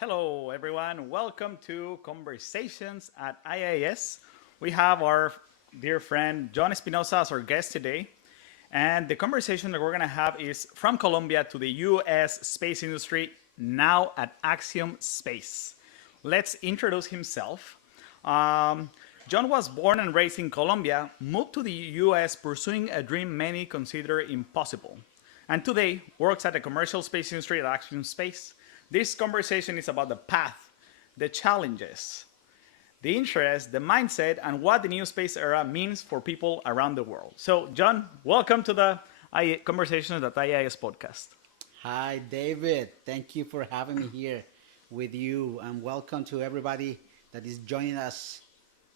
Hello, everyone. Welcome to Conversations at IIAS. We have our dear friend John Espinosa as our guest today. And the conversation that we're going to have is from Colombia to the US space industry, now at Axiom Space. Let's introduce himself. John was born and raised in Colombia, moved to the US pursuing a dream many consider impossible, and today works at the commercial space industry at Axiom Space. This conversation is about the path, the challenges, the interest, the mindset, and what the new space era means for people around the world. So, John, welcome to the Conversations at IIS podcast. Hi, David. Thank you for having me here with you, and welcome to everybody that is joining us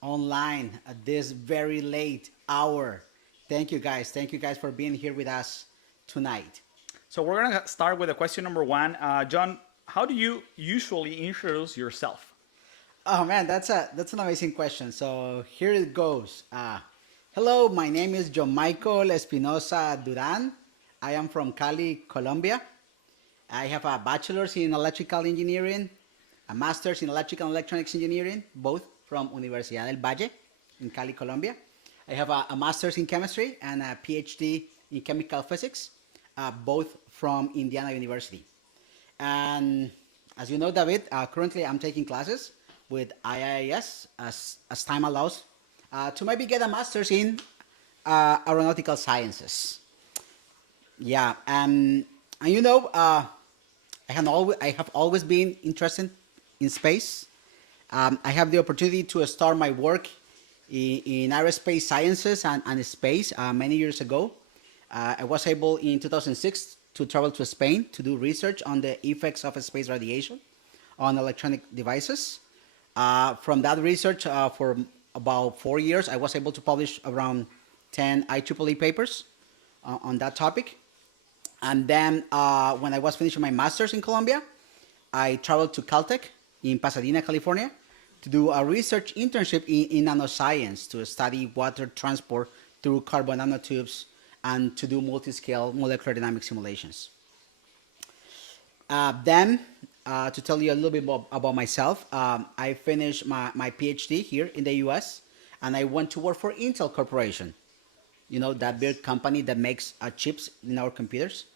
online at this very late hour. Thank you, guys. Thank you, guys, for being here with us tonight. So, we're going to start with a question number one. John, how do you usually introduce yourself? Oh man, that's an amazing question. So here it goes. Hello, my name is John Michael Espinosa Duran. I am from Cali, Colombia. I have a bachelor's in electrical engineering, a master's in electrical and electronics engineering, both from Universidad del Valle in Cali, Colombia. I have a master's in chemistry and a PhD in chemical physics, both from Indiana University. And as you know, David, currently I'm taking classes with IIAS as time allows to maybe get a master's in Aeronautical Sciences. Yeah, and I have always been interested in space. I have the opportunity to start my work in aerospace sciences and space many years ago. I was able in 2006 to travel to Spain to do research on the effects of space radiation on electronic devices. From that research, for about 4 years, I was able to publish around 10 IEEE papers on that topic. And then when I was finishing my master's in Colombia, I traveled to Caltech in Pasadena, California, to do a research internship in nanoscience to study water transport through carbon nanotubes and to do multi-scale molecular dynamic simulations. Then, to tell you a little bit more about myself, I finished my PhD here in the US, and I went to work for Intel Corporation. You know, that big company that makes chips in our computers.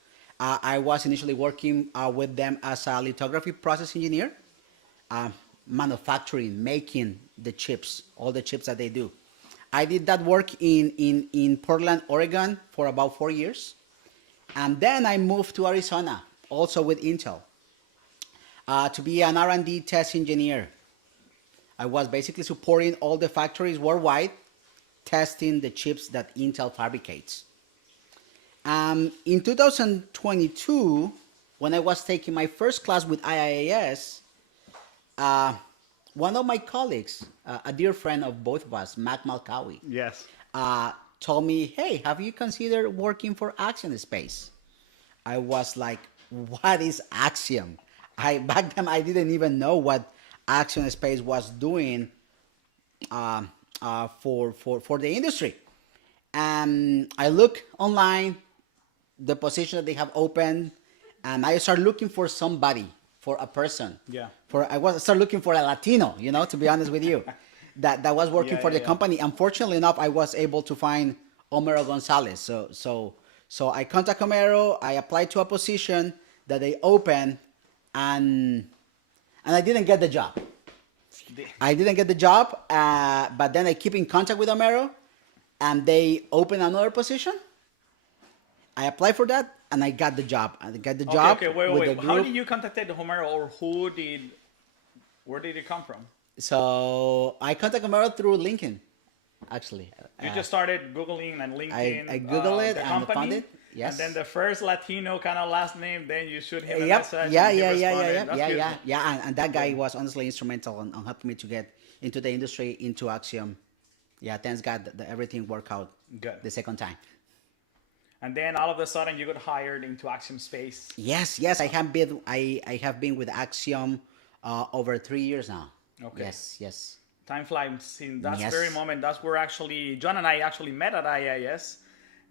I was initially working with them as a lithography process engineer, manufacturing, making the chips, all the chips that they do. I did that work in Portland, Oregon for about 4 years. And then I moved to Arizona, also with Intel, to be an R&D test engineer. I was basically supporting all the factories worldwide, testing the chips that Intel fabricates. In 2022, when I was taking my first class with IIAS, one of my colleagues, a dear friend of both of us, Matt Malkawi, Yes. told me, "Hey, have you considered working for Axiom Space?" I was like, "What is Axiom?" Back then I didn't even know what Axiom Space was doing for the industry. And I look online, the position that they have open, and I started looking for somebody, for a person. Yeah. I started looking for a Latino, to be honest with you, that was working for the company. Unfortunately enough, I was able to find Homero Gonzalez. So I contact Homero, I applied to a position that they opened, and I didn't get the job. I didn't get the job, but then I keep in contact with Homero, and they open another position. I applied for that, and I got the job. I got the job. Okay, wait. with the How group. did you contact Homero, or where did it come from? So I contacted Homero through LinkedIn, actually. You just started Googling and LinkedIn. I Googled it the and company, found it. Yes. And then the first Latino kind of last name, then you shoot him a Yep. message. Yeah, and he yeah, yeah, responded. yeah, That's yeah, beautiful. yeah. And that guy was honestly instrumental on helping me to get into the industry, into Axiom. Yeah, thanks God that everything worked out Good. the second time. And then all of a sudden you got hired into Axiom Space. Yes, I have been with Axiom over 3 years now. Okay. Yes. Time flies. In that Yes. very moment, that's where actually John and I actually met at IIS.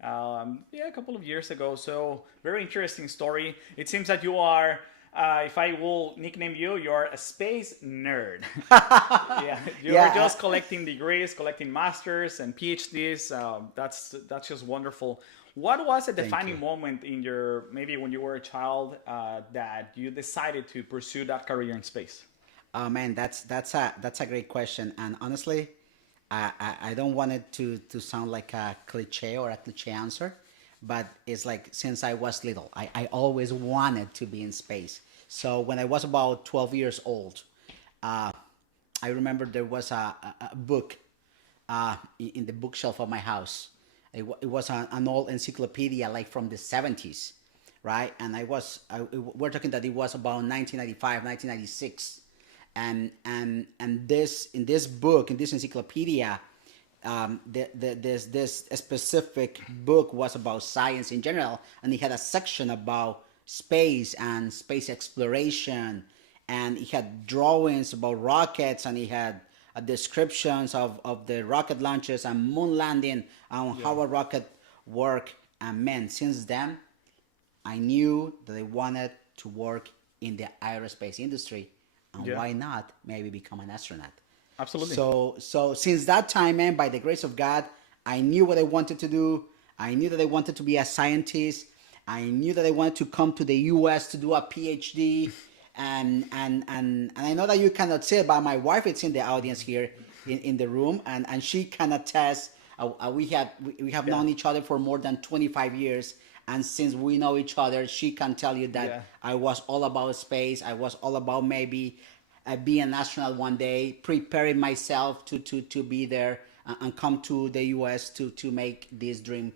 A couple of years ago. So very interesting story. It seems that you are if I will nickname you, you're a space nerd. Yeah, you're Yeah, just collecting degrees, collecting masters and PhDs. That's just wonderful. What was a thank you. defining moment in your maybe when you were a child that you decided to pursue that career in space? Oh man, that's a great question. And honestly, I don't want it to sound like a cliche or a cliche answer, but it's like since I was little, I always wanted to be in space. So when I was about 12 years old, uh, I remember there was a book in the bookshelf of my house. It was an old encyclopedia, like from the 70s, right? And we're talking that it was about 1995, 1996, and this in this book, in this encyclopedia, this specific book was about science in general, and it had a section about space and space exploration, and it had drawings about rockets, and it had descriptions of the rocket launches and moon landing and Yeah. how a rocket work. And man, since then I knew that I wanted to work in the aerospace industry, and Yeah. why not maybe become an astronaut. Absolutely. So since that time, man, by the grace of God, I knew what I wanted to do. I knew that I wanted to be a scientist. I knew that I wanted to come to the U.S. to do a PhD. And I know that you cannot see it, but my wife is in the audience here in the room, and she can attest. We have Yeah. known each other for more than 25 years, and since we know each other, she can tell you Yeah. that I was all about space. I was all about maybe be an astronaut one day, preparing myself to be there and come to the US to make this dream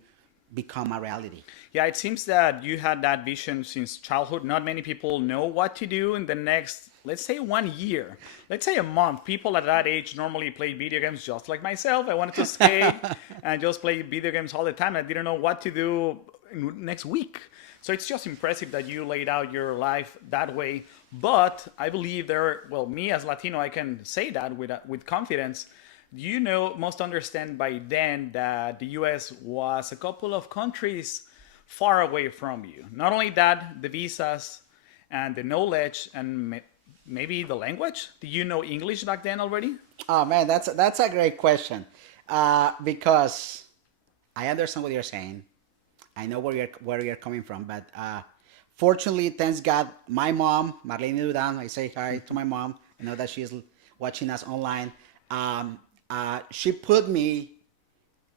become a reality. Yeah, it seems that you had that vision since childhood. Not many people know what to do in the next, let's say, 1 year, let's say a month. People at that age normally play video games just like myself. I wanted to skate and just play video games all the time. I didn't know what to do next week. So it's just impressive that you laid out your life that way. But I believe well, me as Latino, I can say that with confidence. You know, must understand by then that the US was a couple of countries far away from you. Not only that, the visas and the knowledge and maybe the language. Do you know English back then already? Oh man, that's a great question, because I understand what you're saying. I know where you're coming from, but fortunately, thanks God, my mom, Marlene Duran, I say hi to my mom. I know that she's watching us online. She put me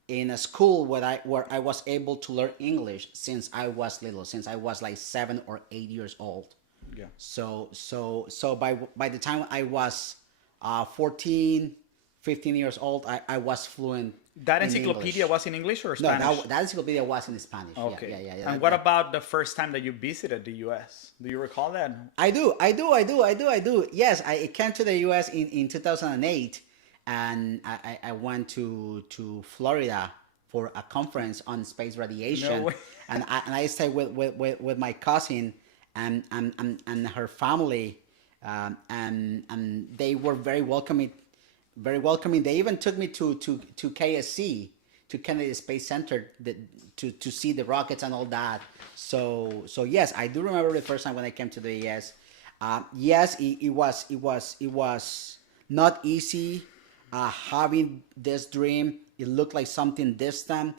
in a school where I was able to learn English since I was little, since I was like 7 or 8 years old. Yeah. So by the time I was 14, 15 years old, I was fluent That in encyclopedia English. was in English or No, Spanish? that encyclopedia was in Spanish. Okay. Yeah. And what about the first time that you visited the US? Do you recall that? I do. Yes, I came to the U.S. in 2008, and I went to Florida for a conference on space radiation, No way. and I stayed with my cousin and her family, and they were very welcoming, very welcoming. They even took me to KSC, to Kennedy Space Center, to see the rockets and all that. So yes, I do remember the first time when I came to the US. Yes, it was not easy having this dream. It looked like something distant,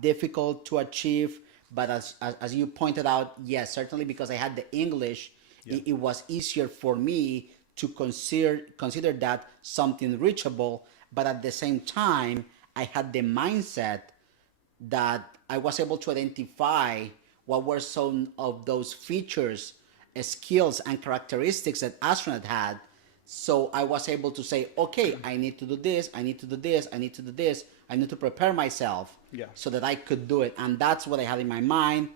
difficult to achieve. But as you pointed out, yes, certainly because I had the English, Yeah. it was easier for me to consider that something reachable. But at the same time, I had the mindset that I was able to identify what were some of those features, skills, and characteristics that astronaut had. So I was able to say, okay, I need to do this, I need to do this, I need to do this, I need to prepare myself Yeah. so that I could do it. And that's what I had in my mind.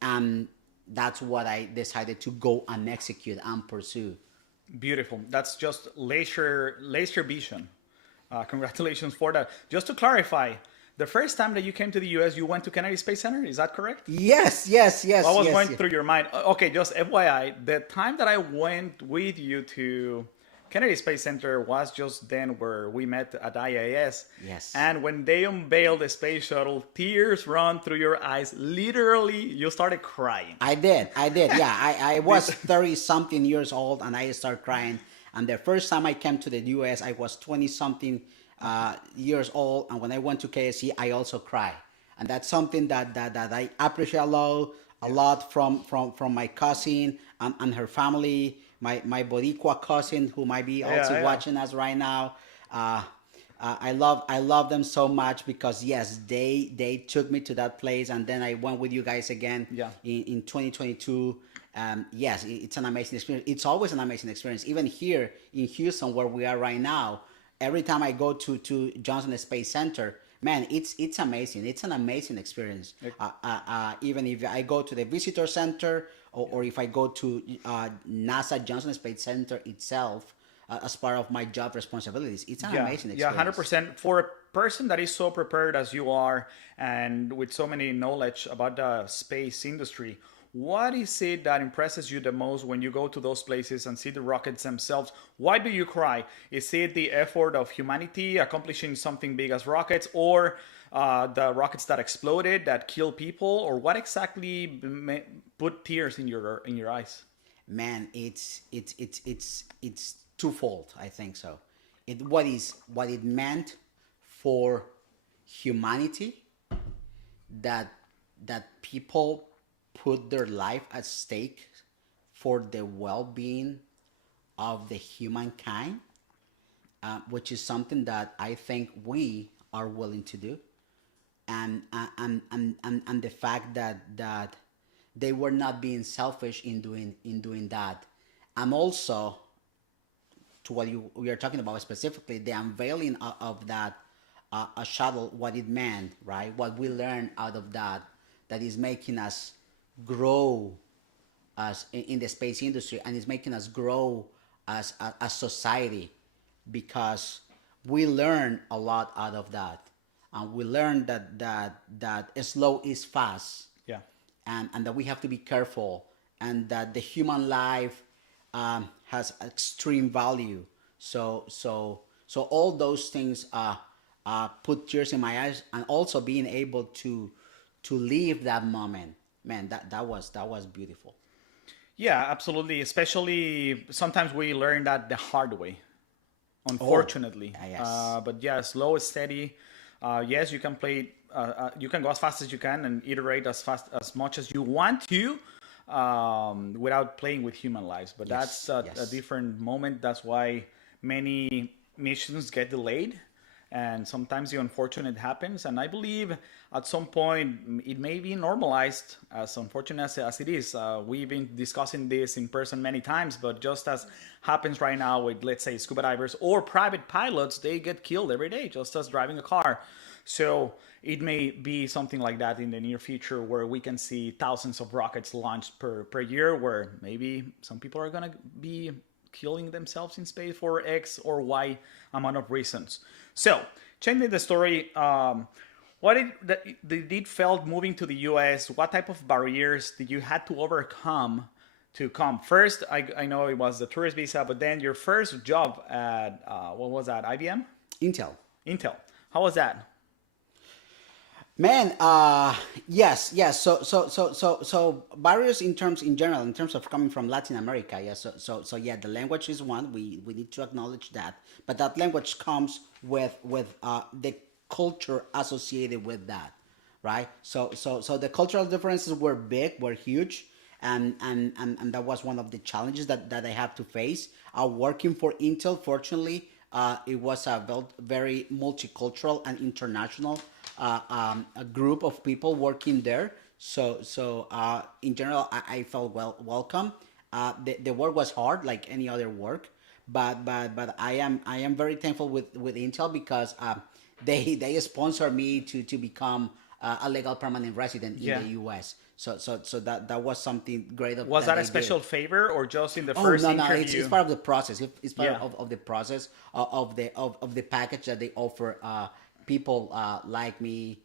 And that's what I decided to go and execute and pursue. Beautiful. That's just laser vision. Congratulations for that. Just to clarify, the first time that you came to the US, you went to Kennedy Space Center. Is that correct? Yes. What was yes, going yes. through your mind? Okay, just FYI, the time that I went with you to Kennedy Space Center was just then where we met at IIAS. Yes. And when they unveiled the space shuttle, tears run through your eyes. Literally, you started crying. I did. Yeah, I was 30 something years old and I started crying. And the first time I came to the US, I was 20 something years old. And when I went to KSC, I also cried. And that's something that I appreciate a lot from my cousin and her family, my Boricua cousin who might be also Yeah, yeah. watching us right now. I love them so much because yes, they took me to that place, and then I went with you guys again Yeah. in 2022. Yes, it's an amazing experience. It's always an amazing experience. Even here in Houston, where we are right now, every time I go to Johnson Space Center, man, it's amazing. It's an amazing experience. Even if I go to the visitor center or if I go to NASA Johnson Space Center itself as part of my job responsibilities, it's an amazing experience. Yeah, 100%. For a person that is so prepared as you are and with so many knowledge about the space industry, what is it that impresses you the most when you go to those places and see the rockets themselves? Why do you cry? Is it the effort of humanity accomplishing something big as rockets, or the rockets that exploded that kill people, or what exactly put tears in your eyes? Man, it's twofold. I think so. What it meant for humanity, that people put their life at stake for the well-being of the humankind, which is something that I think we are willing to do, and the fact that they were not being selfish in doing that, and also to what we are talking about specifically, the unveiling of that a shuttle, what it meant, right? What we learned out of that is making us grow as in the space industry, and is making us grow as a society, because we learn a lot out of that, and we learn that slow is fast, Yeah. and that we have to be careful, and that the human life has extreme value. So all those things put tears in my eyes, and also being able to live that moment, man, that was beautiful. Yeah, absolutely. Especially sometimes we learn that the hard way, Oh, unfortunately. yes, But yeah, slow, steady. Yes, you can play. You can go as fast as you can and iterate as much as you want to, without playing with human lives. But yes, that's a yes. different moment. That's why many missions get delayed, and sometimes the unfortunate happens. And I believe at some point it may be normalized, as unfortunate as it is. We've been discussing this in person many times, but just as happens right now with, let's say, scuba divers or private pilots, they get killed every day just as driving a car. So it may be something like that in the near future, where we can see thousands of rockets launched per year, where maybe some people are going to be killing themselves in space for X or Y amount of reasons. So, changing the story, what did it felt moving to the US? What type of barriers did you had to overcome to come? First, I know it was the tourist visa, but then your first job at, what was that, IBM? Intel. Intel. How was that? Man, yes. So barriers in general, in terms of coming from Latin America, yes. So yeah, the language is one. We need to acknowledge that, but that language comes with the culture associated with that, right? So the cultural differences were huge, and that was one of the challenges that I have to face. Working for Intel, fortunately, it was a very multicultural and international a group of people working there. So in general, I felt welcome. The work was hard, like any other work, but I am very thankful with Intel, because they sponsor me to become a legal permanent resident in Yeah. the U.S. So that was something great Was that that a they did. special favor or just in the Oh, first no, it's interview? part of the process. It's part Yeah. of the process of the package that they offer people like me,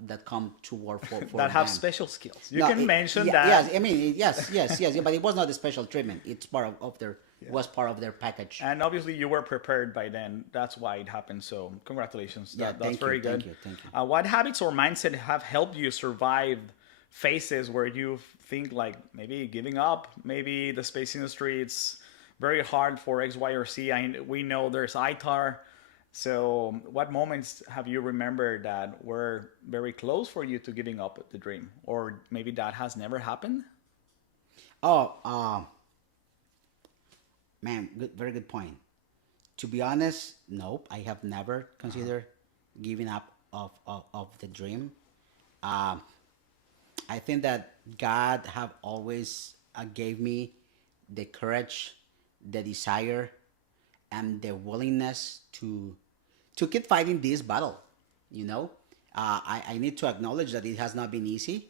that come to work for That have them. special skills. You No, can mention yeah, that. yes, I mean, yes, but it was not a special treatment. It's part of their, was part of their package. And obviously, you were prepared by then. That's why it happened. So, congratulations. Yeah, That's thank you, very good. thank you, thank you. What habits or mindset have helped you survive phases where you think like maybe giving up, maybe the space industry, it's very hard for X, Y, or Z. We know there's ITAR. So, what moments have you remembered that were very close for you to giving up the dream? Or maybe that has never happened? Oh, man, good, very good point. To be honest, nope, I have never considered giving up of the dream. Um, I think that God have always gave me the courage, the desire, and the willingness to keep fighting this battle. You know, I need to acknowledge that it has not been easy.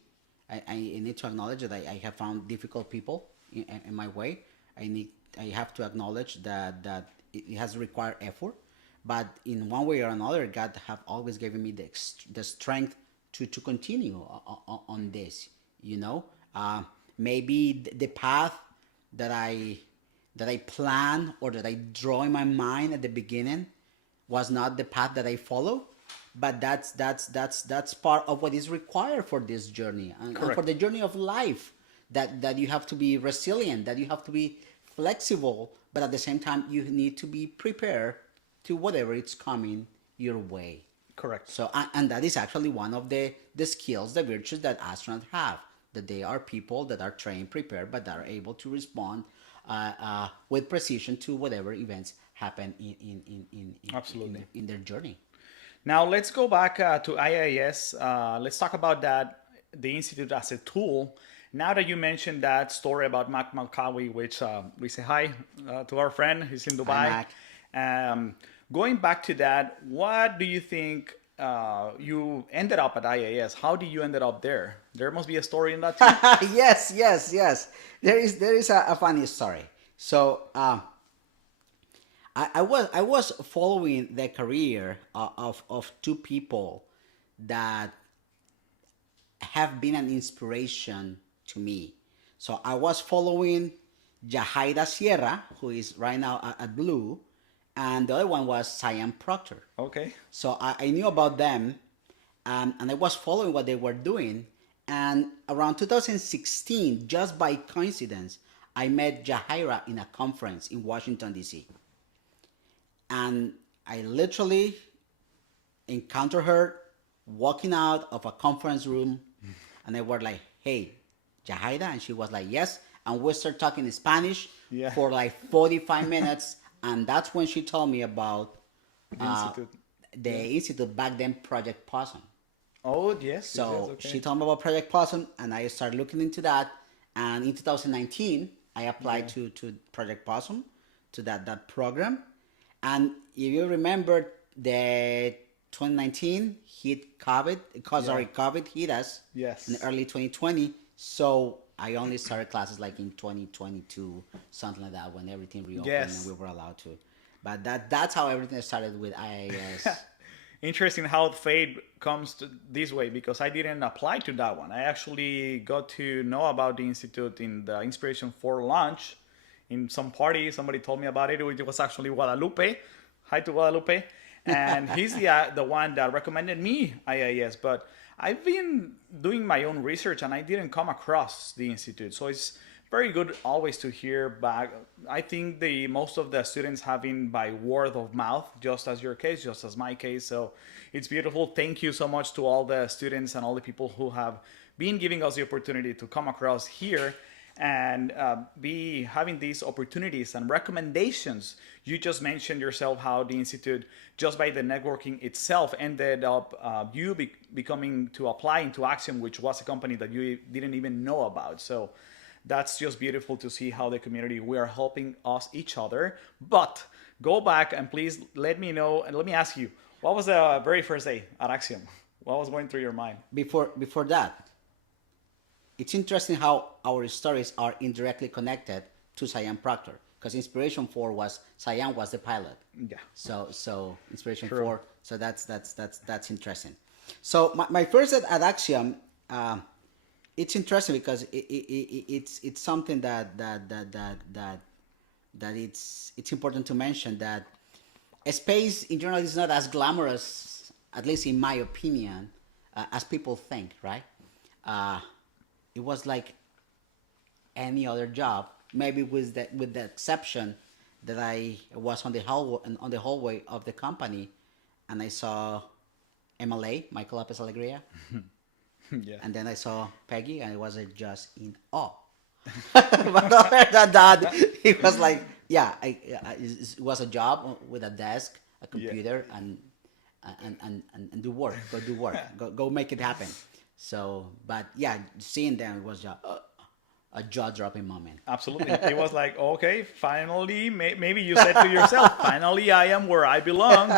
I need to acknowledge that I have found difficult people in my way. I have to acknowledge that it has required effort, but in one way or another, God have always given me the strength to continue on this. You know, maybe the path that I plan or that I draw in my mind at the beginning was not the path that I follow, but that's part of what is required for this journey and for the journey of life. That you have to be resilient, that you have to be flexible, but at the same time you need to be prepared to whatever it's coming your way. Correct. So and that is actually one of the skills, the virtues that astronauts have. That they are people that are trained, prepared, but that are able to respond with precision to whatever events happen Absolutely. in their journey. Now let's go back to IIAS. Let's talk about that, the institute as a tool. Now that you mentioned that story about Mac Malkawi, which we say hi to our friend, he's in Dubai. Going back to that, what do you think you ended up at IIAS? How did you ended up there? There must be a story in that too. Yes. There is a funny story. So I was following the career of two people that have been an inspiration to me. So I was following Jahaira Sierra, who is right now at Blue, and the other one was Cyan Proctor. Okay. So I knew about them, and I was following what they were doing. And around 2016, just by coincidence, I met Jahaira in a conference in Washington, D.C. And I literally encountered her walking out of a conference room, and I was like, hey, Jahaira? And she was like, yes. And we started talking in Spanish for like 45 minutes. And that's when she told me about the institute back then, Project Possum. Oh, yes. So okay. she told me about Project Possum, and I started looking into that. And in 2019, I applied to Project Possum, to that program. And if you remember, the 2019 hit COVID, COVID hit us in early 2020. So I only started classes like in 2022, something like that, when everything reopened and we were allowed to. But that's how everything started with IIAS. Interesting how fate comes to this way, because I didn't apply to that one. I actually got to know about the institute in the Inspiration 4 launch in some party. Somebody told me about it. It was actually Guadalupe. Hi to Guadalupe. And he's the one that recommended me IIAS. But I've been doing my own research and I didn't come across the institute. So it's very good always to hear back. I think most of the students have been by word of mouth, just as your case, just as my case. So it's beautiful. Thank you so much to all the students and all the people who have been giving us the opportunity to come across here and be having these opportunities and recommendations. You just mentioned yourself how the institute, just by the networking itself, ended up you becoming to apply into Axiom, which was a company that you didn't even know about. So that's just beautiful to see how the community, we are helping us each other. But go back and please let me know, and let me ask you, what was the very first day at Axiom? What was going through your mind? Before that, it's interesting how our stories are indirectly connected to Cyan Proctor, because Inspiration 4 was Cyan was the pilot. Yeah. So Inspiration 4. So that's interesting. So my first at Axiom, it's interesting because it's something that it's important to mention that space in general is not as glamorous, at least in my opinion, as people think. Right? Uh, it was like any other job, maybe with the exception that I was on the hallway of the company, and I saw MLA, Michael Lopez Alegria, Yeah. and then I saw Peggy, and I was just in awe. But other than that, it was like, yeah, it was a job with a desk, a Yeah. computer, and do work. Go do work. Go make it happen. So, but yeah, seeing them it was just a jaw dropping moment. Absolutely. It was like, okay, finally, maybe you said to yourself, finally, I am where I belong.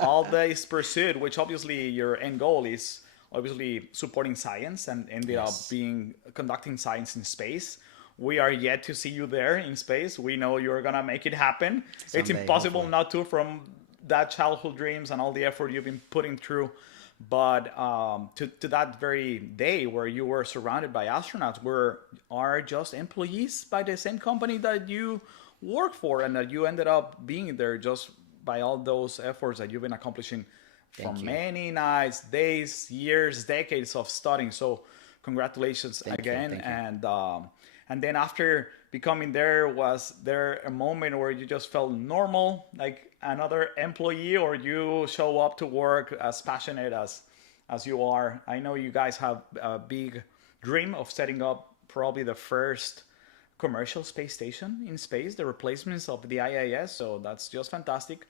All this pursuit, which obviously your end goal is obviously supporting science and ended up Yes, being conducting science in space. We are yet to see you there in space. We know you're going to make it happen. It's someday, impossible hopefully. not to from that childhood dreams and all the effort you've been putting through. But to that very day where you were surrounded by astronauts, are just employees by the same company that you work for, and that you ended up being there just by all those efforts that you've been accomplishing Thank from you. many nights, days, years, decades of studying. So congratulations Thank you. again. Thank you. And then after becoming there, was there a moment where you just felt normal, like another employee, or you show up to work as passionate as you are? I know you guys have a big dream of setting up probably the first commercial space station in space, the replacements of the IIAS. So that's just fantastic.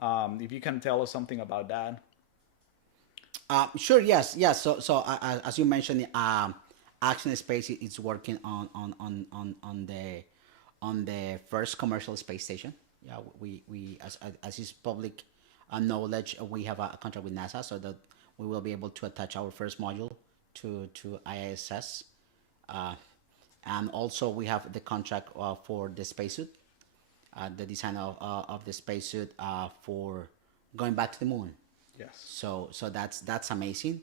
If you can tell us something about that. Sure. Yes. Yes. As you mentioned, Action Space is working on the first commercial space station. Yeah, we as is public knowledge, we have a contract with NASA so that we will be able to attach our first module to IISS, uh, and also we have the contract for the spacesuit, the design of the spacesuit for going back to the moon. Yes. So that's amazing.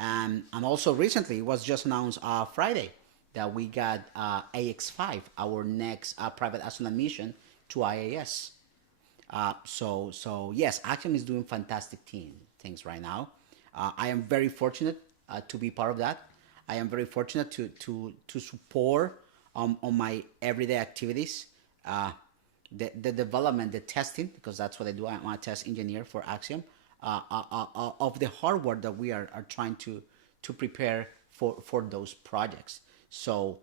And also recently it was just announced Friday that we got AX5, our next private astronaut mission to IAS. So yes, Axiom is doing fantastic things right now. I am very fortunate to be part of that. I am very fortunate to support on my everyday activities. The development, the testing, because that's what I do. I'm a test engineer for Axiom, of the hardware that we are trying to prepare for those projects. So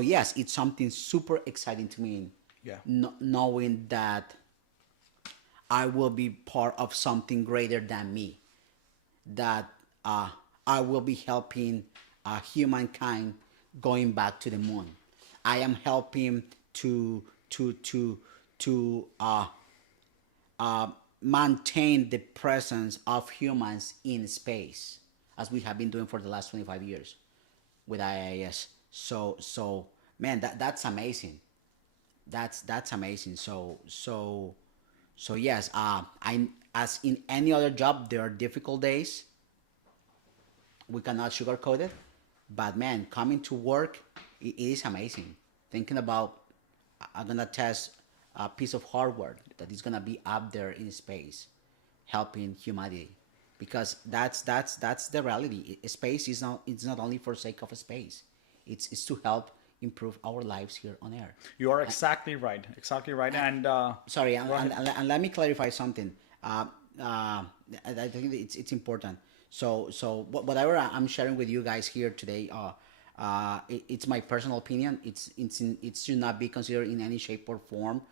yes, it's something super exciting to me, Yeah. knowing that I will be part of something greater than me. That I will be helping humankind going back to the moon. I am helping to maintain the presence of humans in space, as we have been doing for the last 25 years with IIAS. So man, that's amazing. That's amazing. So yes, I as in any other job, there are difficult days. We cannot sugarcoat it, but man, coming to work, it is amazing. Thinking about I'm gonna test a piece of hardware that is gonna be up there in space, helping humanity, because that's the reality. Space is not, it's not only for sake of a space. It's to help improve our lives here on Earth. You are exactly right. Exactly right. And Sorry, go ahead. and let me clarify something. I think it's important. So whatever I'm sharing with you guys here today, it's my personal opinion. It should not be considered in any shape or form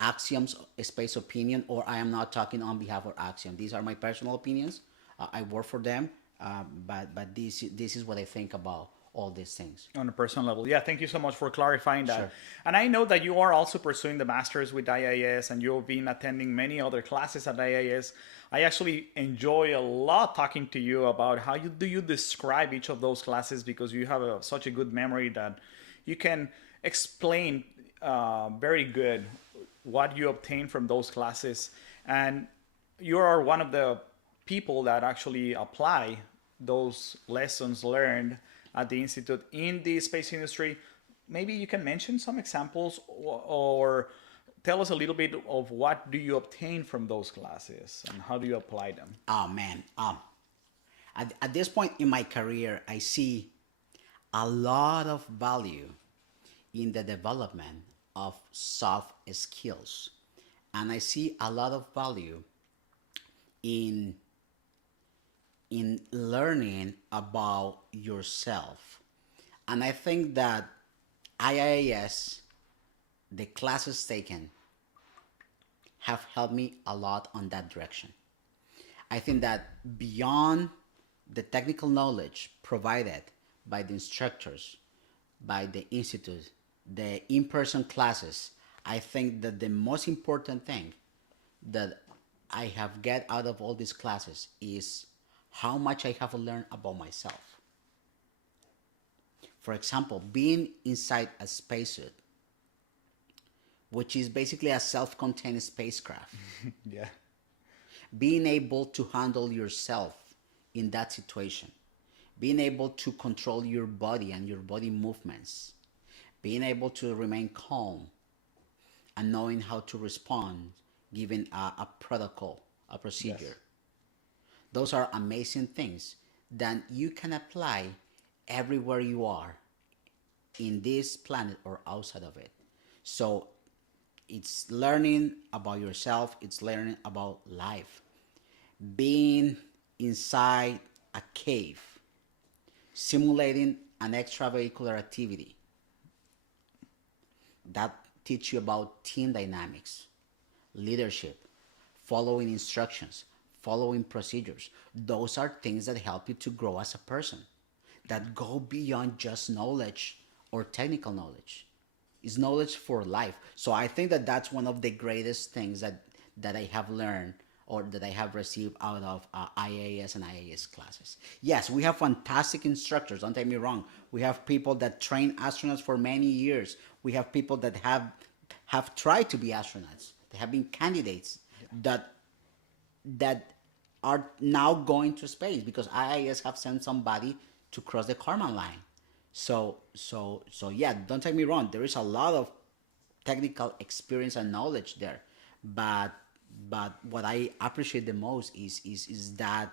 Axiom's space opinion, or I am not talking on behalf of Axiom. These are my personal opinions. I work for them, but this is what I think about all these things. On a personal level. Yeah, thank you so much for clarifying that. Sure. And I know that you are also pursuing the masters with IIS and you've been attending many other classes at IIS. I actually enjoy a lot talking to you about how you describe each of those classes, because you have such a good memory that you can explain very good what you obtain from those classes. And you are one of the people that actually apply those lessons learned at the institute in the space industry. Maybe you can mention some examples, or tell us a little bit of what do you obtain from those classes and how do you apply them. Oh man, at this point in my career, I see a lot of value in the development of soft skills, and I see a lot of value in learning about yourself. And I think that IIAS, the classes taken, have helped me a lot on that direction. I think that beyond the technical knowledge provided by the instructors, by the institute, the in-person classes, I think that the most important thing that I have get out of all these classes is how much I have learned about myself. For example, being inside a spacesuit, which is basically a self-contained spacecraft, Yeah. being able to handle yourself in that situation, being able to control your body and your body movements, being able to remain calm and knowing how to respond given a protocol, a procedure. Yes. Those are amazing things that you can apply everywhere you are in this planet or outside of it. So it's learning about yourself, it's learning about life. Being inside a cave, simulating an extravehicular activity that teach you about team dynamics, leadership, following instructions, following procedures. Those are things that help you to grow as a person, that go beyond just knowledge or technical knowledge. It's knowledge for life. So I think that that's one of the greatest things that I have learned or that I have received out of IAS and IAS classes. Yes, we have fantastic instructors. Don't take me wrong. We have people that train astronauts for many years. We have people that have tried to be astronauts. They have been candidates that are now going to space because IIS have sent somebody to cross the Kármán line. So yeah, don't take me wrong. There is a lot of technical experience and knowledge there, but what I appreciate the most is that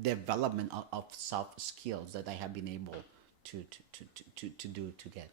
development of soft skills that I have been able to do to get.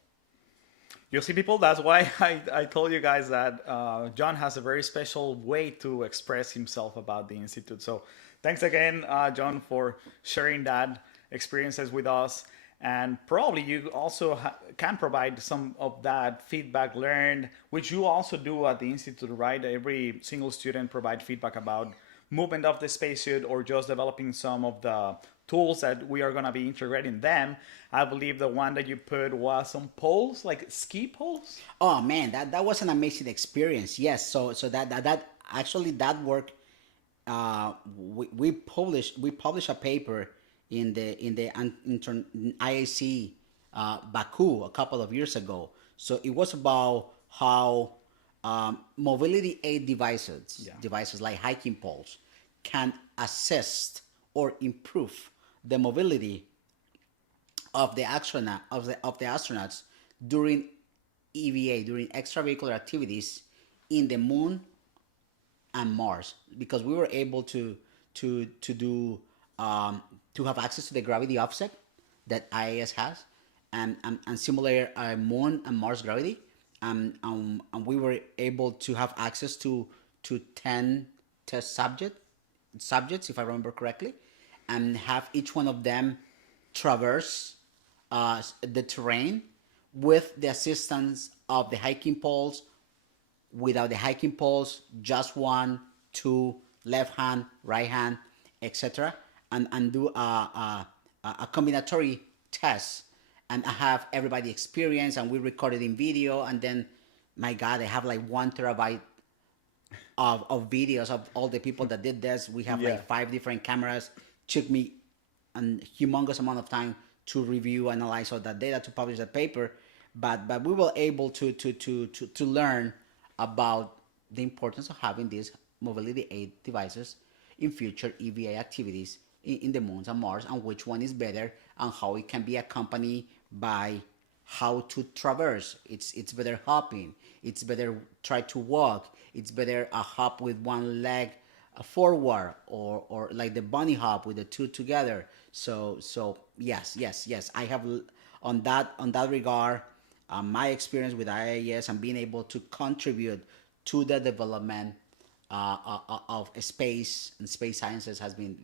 You see, people, that's why I told you guys that John has a very special way to express himself about the Institute. So thanks again, John, for sharing that experiences with us. And probably you also can provide some of that feedback learned, which you also do at the Institute, right? Every single student provide feedback about movement of the spacesuit or just developing some of the tools that we are going to be integrating them. I believe the one that you put was some poles, like ski poles. Oh man, that was an amazing experience. Yes, so that actually that work, we published a paper in the IAC Baku a couple of years ago. So it was about how mobility aid devices like hiking poles can assist or improve the mobility of the astronauts during EVA, during extravehicular activities in the moon and Mars, because we were able to do to have access to the gravity offset that IAS has, and simulate moon and Mars gravity, and we were able to have access to 10 test subjects, if I remember correctly, and have each one of them traverse the terrain with the assistance of the hiking poles, without the hiking poles, just one, two, left hand, right hand, etc., and do a combinatory test, and I have everybody experience, and we recorded in video, and then my God, I have like 1 terabyte of videos of all the people that did this. We have like 5 different cameras. Took me a humongous amount of time to review, analyze all that data to publish that paper, but we were able to learn about the importance of having these mobility aid devices in future EVA activities in the moons and Mars, and which one is better, and how it can be accompanied by how to traverse. It's better hopping. It's better try to walk. It's better a hop with one leg forward, or like the bunny hop with the two together. So yes. I have on that regard, my experience with IIAS and being able to contribute to the development of space and space sciences has been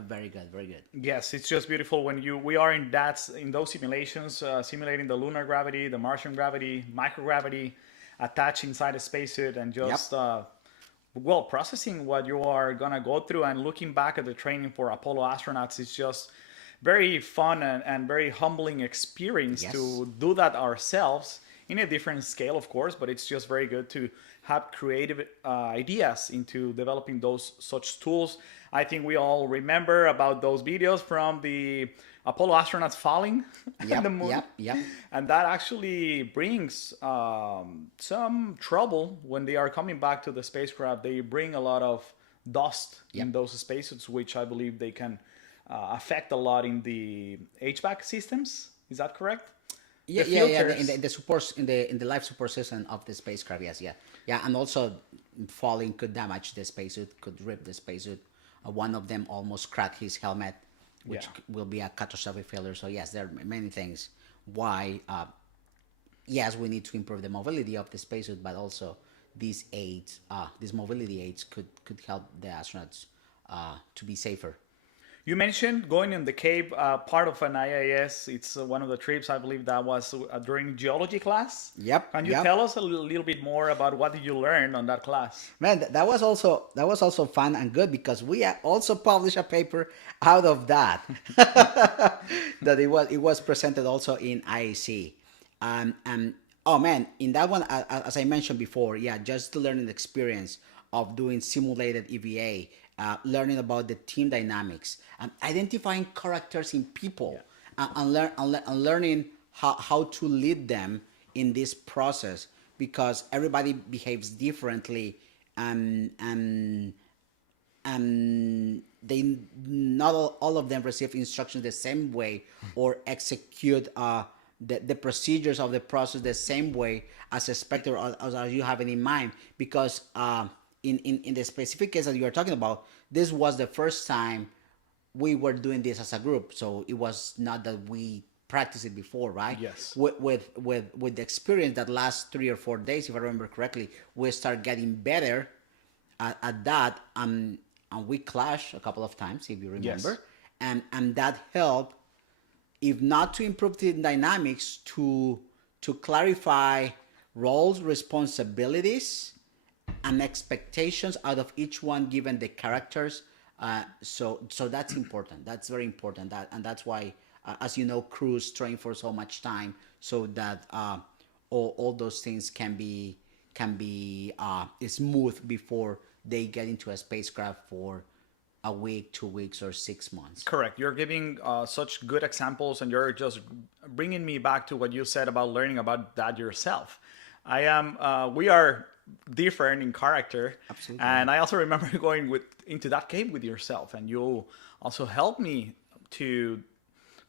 very good, very good. Yes, it's just beautiful when we are in those simulations, simulating the lunar gravity, the Martian gravity, microgravity, attached inside a spacesuit, and just processing what you are gonna go through, and looking back at the training for Apollo astronauts is just very fun and very humbling experience Yes. to do that ourselves in a different scale, of course. But it's just very good to have creative ideas into developing those such tools. I think we all remember about those videos from the Apollo astronauts falling on the moon. Yep. And that actually brings some trouble when they are coming back to the spacecraft. They bring a lot of dust in those spacesuits, which I believe they can affect a lot in the HVAC systems. Is that correct? Yeah, The yeah, yeah. filters. In the supports in the life support system of the spacecraft. Yes, yeah, and also falling could damage the spacesuit, could rip the spacesuit. One of them almost cracked his helmet, which will be a catastrophic failure. So yes, there are many things why. Yes, we need to improve the mobility of the spacesuit, but also these aids, these mobility aids, could help the astronauts to be safer. You mentioned going in the cave, part of an IIS. It's one of the trips, I believe that was during geology class. Yep. Can you yep. tell us a little bit more about what did you learn on that class? Man, that was also fun and good, because we also published a paper out of that. That it was presented also in IAC. And oh man, in that one, as I mentioned before, yeah, just the learning experience of doing simulated EVA, learning about the team dynamics, identifying characters in people, and learning how to lead them in this process, because everybody behaves differently, and they not all of them receive instructions the same way, or execute the procedures of the process the same way as expected, or as you have it in mind, because in the specific case that you are talking about, this was the first time we were doing this as a group. So it was not that we practiced it before, right? Yes. With the experience that last 3 or 4 days, if I remember correctly, we start getting better at that. And we clashed a couple of times, if you remember. Yes. And that helped, if not to improve the dynamics, to clarify roles, responsibilities, and expectations out of each one, given the characters. So that's important. That's very important. That's why, as you know, crews train for so much time, so that all those things can be smooth before they get into a spacecraft for a week, 2 weeks, or 6 months. Correct. You're giving such good examples, and you're just bringing me back to what you said about learning about that yourself. We are different in character. Absolutely. And I also remember going into that cave with yourself, and you also helped me to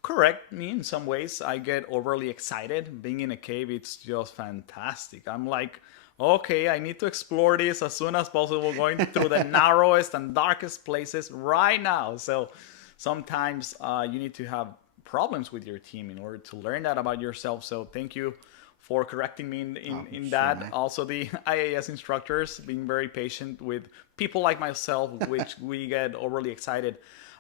correct me in some ways. I get overly excited. Being in a cave, it's just fantastic. I'm like, okay, I need to explore this as soon as possible, going through the narrowest and darkest places right now. So sometimes you need to have problems with your team in order to learn that about yourself. So thank you for correcting me in that. Sure. Also, the IAS instructors being very patient with people like myself, which we get overly excited.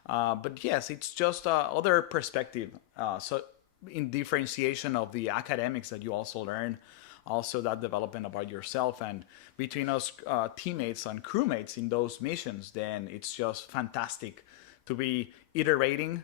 But yes, it's just other perspective. So in differentiation of the academics that you also learn, also that development about yourself, and between us teammates and crewmates in those missions, then it's just fantastic to be iterating,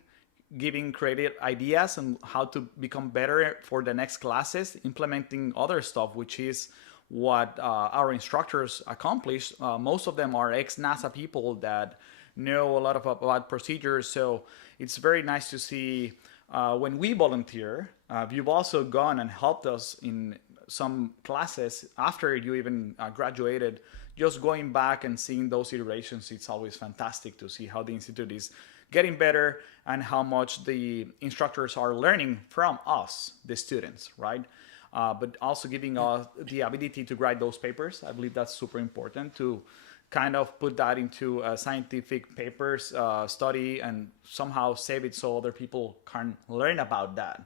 giving creative ideas on how to become better for the next classes, implementing other stuff, which is what our instructors accomplish. Most of them are ex-NASA people that know a lot about procedures. So it's very nice to see when we volunteer, you've also gone and helped us in some classes after you even graduated, just going back and seeing those iterations, it's always fantastic to see how the institute is getting better and how much the instructors are learning from us, the students, right? But also giving us the ability to write those papers. I believe that's super important to kind of put that into a scientific papers study and somehow save it so other people can learn about that.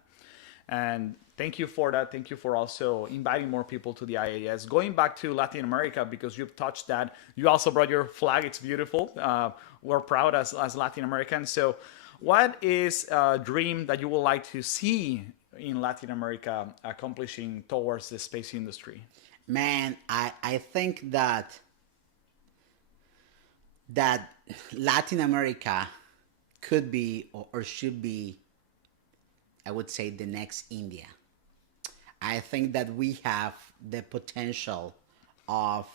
And thank you for that. Thank you for also inviting more people to the IIAS. Going back to Latin America, because you've touched that, you also brought your flag. It's beautiful. We're proud as Latin Americans. So what is a dream that you would like to see in Latin America accomplishing towards the space industry? Man, I think that Latin America could be or should be, I would say, the next India. I think that we have the potential of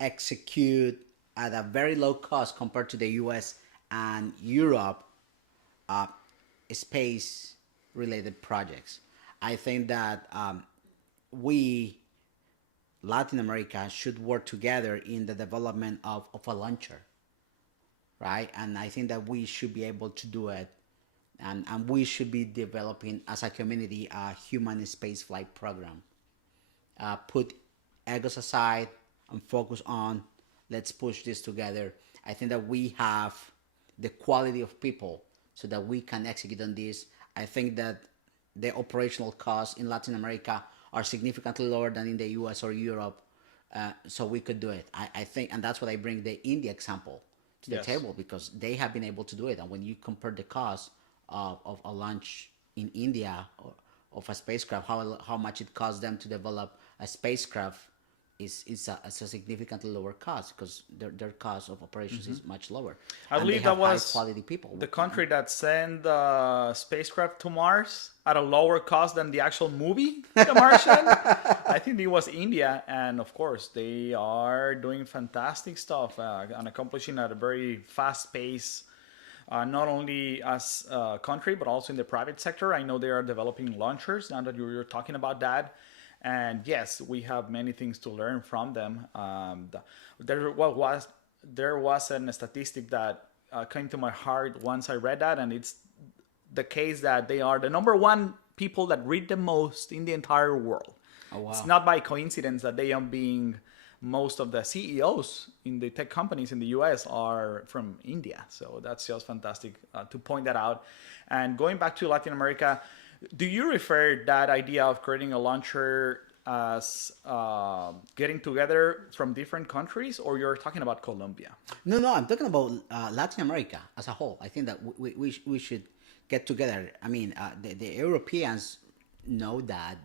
execute at a very low cost compared to the US and Europe space related projects. I think that we, Latin America, should work together in the development of a launcher, right? And I think that we should be able to do it. And we should be developing as a community a human spaceflight program. Put egos aside and focus on let's push this together. I think that we have the quality of people so that we can execute on this. I think that the operational costs in Latin America are significantly lower than in the US or Europe. So we could do it. I think, and that's what I bring the India example to the table, because they have been able to do it. And when you compare the cost of a launch in India of a spacecraft, how much it costs them to develop a spacecraft is a significantly lower cost, because their cost of operations is much lower. I And they believe have that was high quality people. the country that sent the spacecraft to Mars at a lower cost than the actual movie, The Martian. I think it was India, and of course they are doing fantastic stuff and accomplishing at a very fast pace. Not only as a country, but also in the private sector. I know they are developing launchers now that you're talking about that. And yes, we have many things to learn from them. There was a statistic that came to my heart once I read that, and it's the case that they are the number one people that read the most in the entire world. Oh, wow. It's not by coincidence that they are being most of the CEOs in the tech companies in the US are from India. So that's just fantastic to point that out. And going back to Latin America, do you refer that idea of creating a launcher as getting together from different countries, or you're talking about Colombia? No, I'm talking about Latin America as a whole. I think that we should get together. I mean, the Europeans know that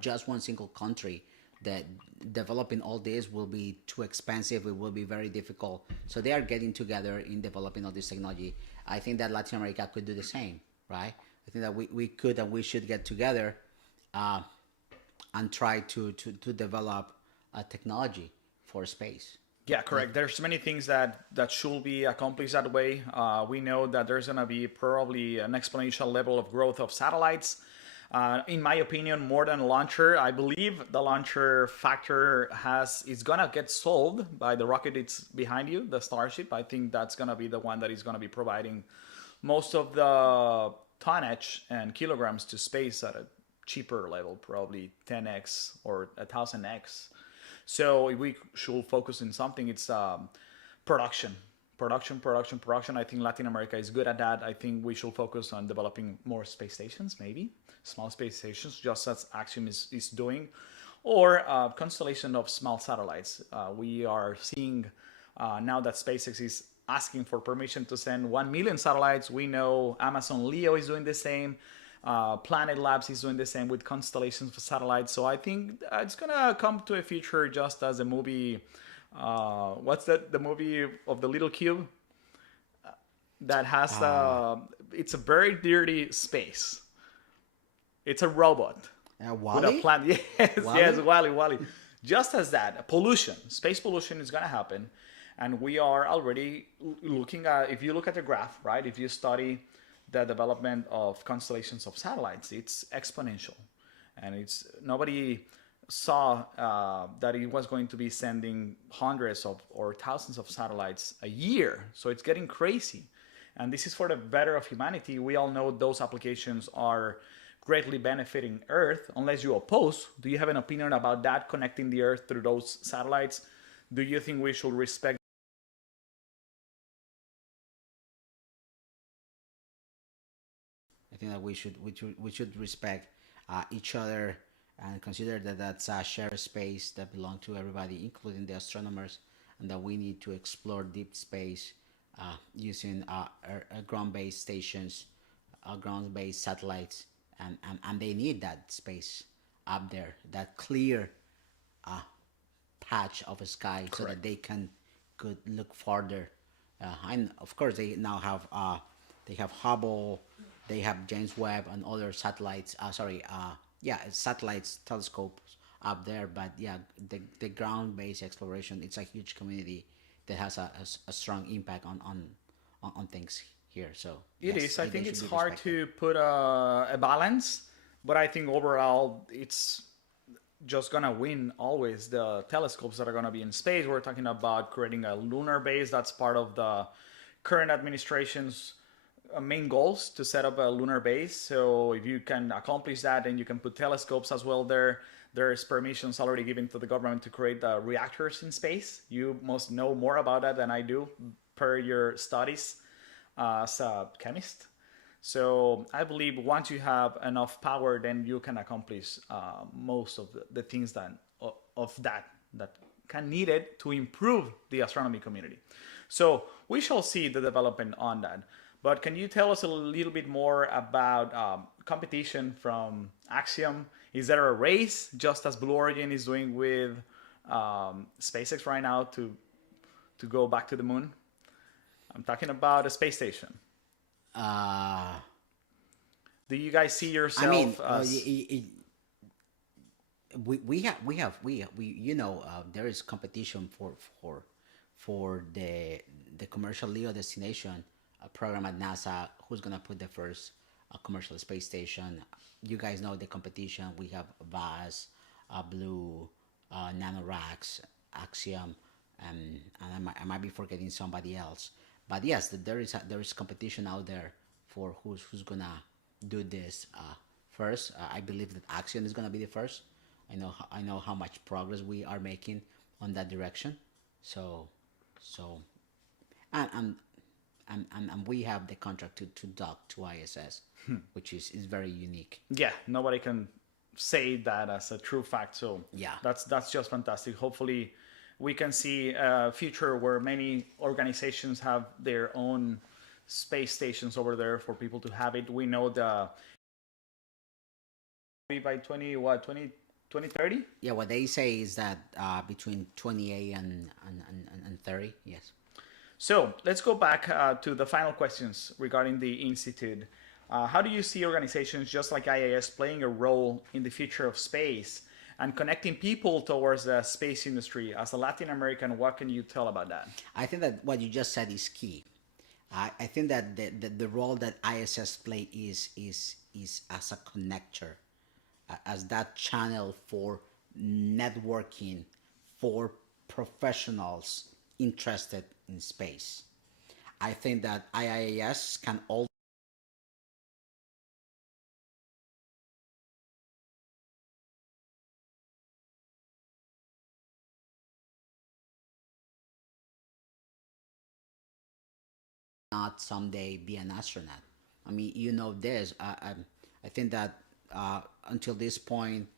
just one single country that developing all this will be too expensive. It will be very difficult. So they are getting together in developing all this technology. I think that Latin America could do the same, right? I think that we could and we should get together and try to develop a technology for space. Yeah, correct. There's many things that should be accomplished that way. We know that there's going to be probably an exponential level of growth of satellites. In my opinion, more than a launcher, I believe the launcher factor is gonna get solved by the rocket that's behind you, the Starship. I think that's gonna be the one that is gonna be providing most of the tonnage and kilograms to space at a cheaper level, probably 10x or 1000x. So if we should focus on something, it's production. I think Latin America is good at that. I think we should focus on developing more space stations, maybe small space stations, just as Axiom is doing, or a constellation of small satellites. We are seeing now that SpaceX is asking for permission to send 1 million satellites. We know Amazon Leo is doing the same. Planet Labs is doing the same with constellations of satellites. So I think it's gonna come to a future just as a movie. What's that? The movie of the little cube that has it's a very dirty space. It's a robot with a Wally? planet. Yes, Wally? yes, Wally. Just as that, pollution, space pollution is gonna happen, and we are already looking at. If you look at the graph, right? If you study the development of constellations of satellites, it's exponential, and it's nobody saw that it was going to be sending hundreds of or thousands of satellites a year. So it's getting crazy. And this is for the better of humanity. We all know those applications are greatly benefiting Earth, unless you oppose. Do you have an opinion about that, connecting the Earth through those satellites? Do you think we should respect? I think that we should respect each other and consider that that's a shared space that belongs to everybody, including the astronomers, and that we need to explore deep space using ground-based stations, ground-based satellites, and they need that space up there, that clear patch of a sky, so that Correct. they can could look farther. And of course, they have Hubble, they have James Webb and other satellites. Satellites, telescopes up there. But yeah, the ground-based exploration, it's a huge community that has a strong impact on things here. So It yes, is. I they think should it's be hard respected. to put a balance, but I think overall it's just gonna win always the telescopes that are gonna be in space. We're talking about creating a lunar base. That's part of the current administration's main goals, to set up a lunar base. So if you can accomplish that, then you can put telescopes as well there. There's permissions already given to the government to create reactors in space. You must know more about that than I do, per your studies as a chemist. So I believe once you have enough power, then you can accomplish most of the things that can needed to improve the astronomy community. So we shall see the development on that. But can you tell us a little bit more about competition from Axiom? Is there a race, just as Blue Origin is doing with SpaceX right now, to go back to the moon? I'm talking about a space station. Uh, Do you guys see I mean, yourself as? we you know, there is competition for the commercial LEO destination program at NASA. Who's gonna put the first commercial space station? You guys know the competition. We have VAS, Blue, Nanorax, Axiom, and I might be forgetting somebody else. But yes, there is competition out there for who's gonna do this first. I believe that Axiom is gonna be the first. I know how much progress we are making on that direction. So so and and we have the contract to dock to ISS, which is very unique. Yeah, nobody can say that as a true fact. So Yeah. that's just fantastic. Hopefully, we can see a future where many organizations have their own space stations over there for people to have it. We know the by 2030. Yeah, what they say is that between 28 and 30, yes. So let's go back to the final questions regarding the institute. How do you see organizations just like IIS playing a role in the future of space and connecting people towards the space industry? As a Latin American, what can you tell about that? I think that what you just said is key. I think that the role that ISS play is as a connector, as that channel for networking for professionals interested in space. I think that IIAS can also not someday be an astronaut. I mean, you know this. I think that until this point,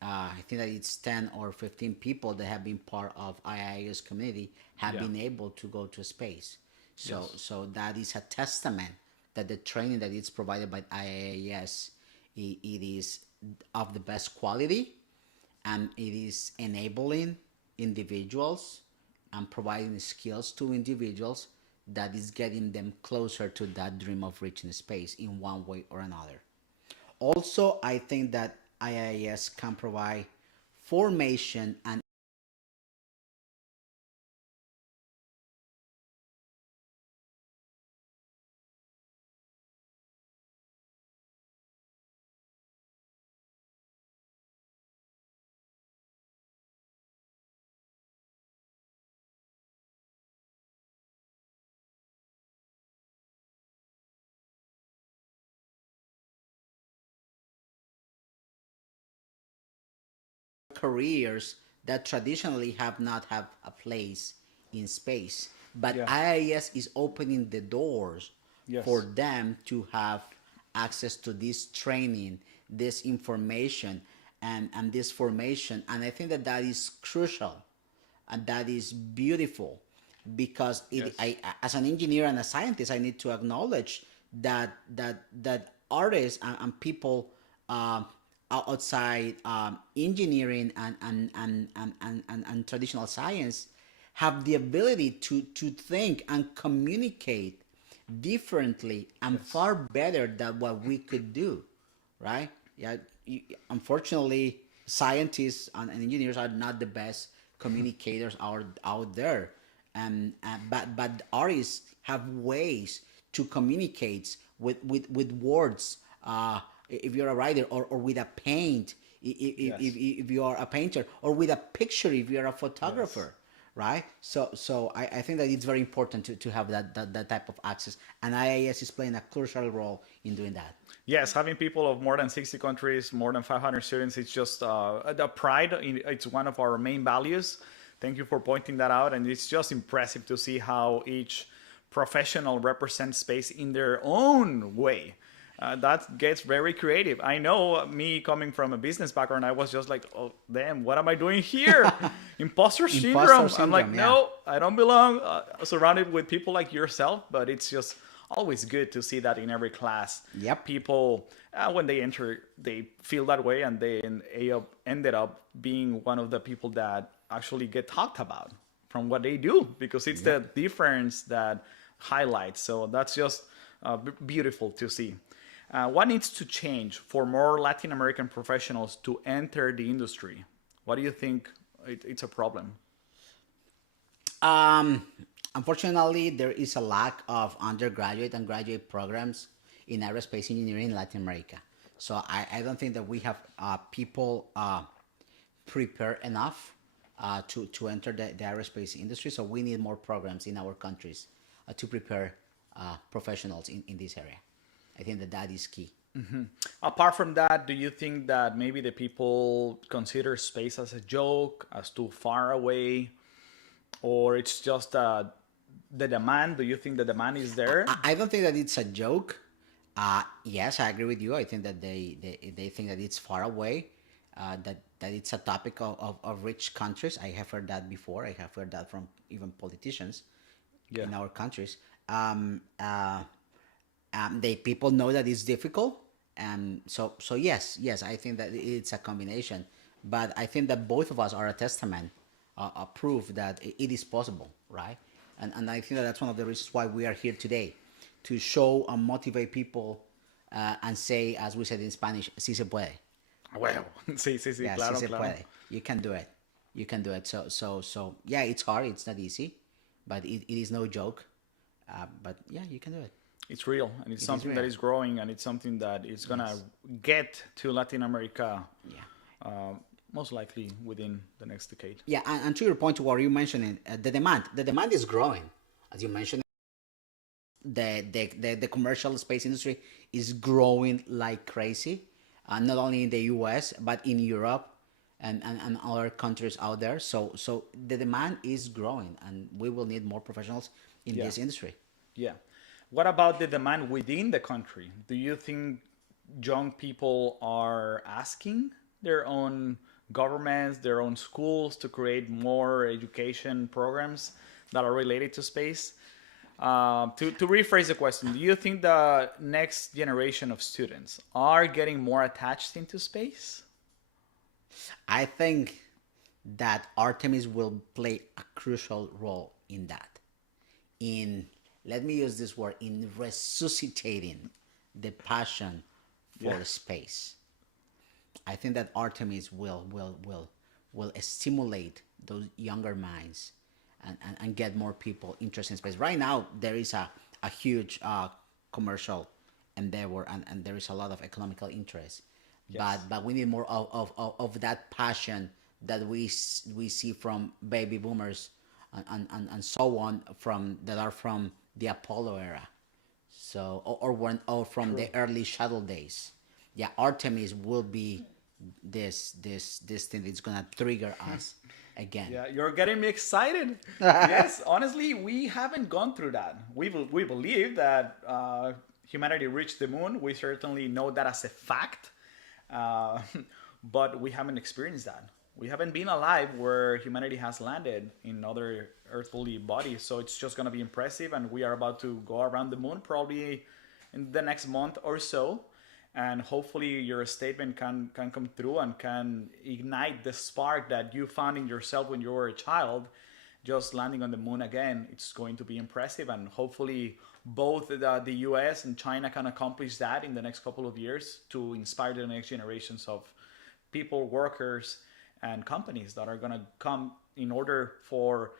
I think that it's 10 or 15 people that have been part of IIAS community have Yeah. been able to go to space. Yes. So that is a testament that the training that is provided by IIAS, it is of the best quality, and it is enabling individuals and providing skills to individuals that is getting them closer to that dream of reaching space in one way or another. Also, I think that IIS can provide formation and careers that traditionally have not have a place in space. But Yeah. IIS is opening the doors for Yes. them to have access to this training, this information, and this formation. And I think that that is crucial and that is beautiful because Yes. as an engineer and a scientist, I need to acknowledge that artists and people outside engineering and traditional science have the ability to think and communicate differently and Yes. far better than what we could do, right? Yeah, unfortunately, scientists and engineers are not the best communicators out there, and but artists have ways to communicate with words. If you're a writer, or with a paint, Yes. if you are a painter, or with a picture, if you're a Yes. photographer, right? So I think that it's very important to have that type of access, and IIS is playing a crucial role in doing that. Yes, having people of more than 60 countries, more than 500 students, it's just the pride. It's one of our main values. Thank you for pointing that out. And it's just impressive to see how each professional represents space in their own way. That gets very creative. I know me coming from a business background, I was just like, oh, damn, what am I doing here? Imposter Imposter syndrome. I'm like, syndrome, yeah. no, I don't belong surrounded with people like yourself, but it's just always good to see that in every class. Yep. People, when they enter, they feel that way, and they ended up being one of the people that actually get talked about from what they do, because it's the Yep. difference that highlights. So that's just beautiful to see. What needs to change for more Latin American professionals to enter the industry? What do you think it's a problem? Um, Unfortunately, there is a lack of undergraduate and graduate programs in aerospace engineering in Latin America. So I don't think that we have people prepared enough to enter the aerospace industry. So we need more programs in our countries to prepare professionals in this area. I think that that is key. Apart from that, do you think that maybe the people consider space as a joke, as too far away, or it's just the demand? Do you think the demand is there? I don't think that it's a joke. Yes, I agree with you. I think that they think that it's far away, that it's a topic of rich countries. I have heard that before. I have heard that from even politicians Yeah. in our countries. They people know that it's difficult, and so yes, I think that it's a combination. But I think that both of us are a testament, a proof that it is possible, right? And I think that that's one of the reasons why we are here today, to show and motivate people, and say, as we said in Spanish, "Si se puede." Well, sí, sí, sí, Yeah, si claro, se claro. puede. You can do it. You can do it. So yeah, it's hard. It's not easy, but it is no joke. But yeah, you can do it. It's real, and it's It is something that real. is growing, and it's something that is gonna Yes. get to Latin America, Yeah. uh, most likely within the next decade. Yeah, and to your point, to what you mentioned, the demand is growing, as you mentioned. The commercial space industry is growing like crazy, not only in the U.S. but in Europe and other countries out there. So the demand is growing, and we will need more professionals in Yeah. this industry. Yeah. What about the demand within the country? Do you think young people are asking their own governments, their own schools to create more education programs that are related to space? To rephrase the question, do you think the next generation of students are getting more attached into space? I think that Artemis will play a crucial role in that. In, let me use this word, in resuscitating the passion Yeah. for space. I think that Artemis will stimulate those younger minds, and get more people interested in space. Right now, there is a huge commercial endeavor, and there is a lot of economical interest. Yes. But we need more of that passion that we see from baby boomers, and so on, from that are from the Apollo era, so or from True. the early shuttle days. Yeah, Artemis will be this thing that's gonna trigger us again. Yeah, you're getting me excited. Yes, honestly, we haven't gone through that. We believe that humanity reached the moon. We certainly know that as a fact, uh, but we haven't experienced that. We haven't been alive where humanity has landed in other earthly bodies. So it's just going to be impressive, and we are about to go around the moon probably in the next month or so, and hopefully your statement can come through and can ignite the spark that you found in yourself when you were a child. Just landing on the moon again, it's going to be impressive, and hopefully both the US and China can accomplish that in the next couple of years to inspire the next generations of people, workers, and companies that are going to come in order for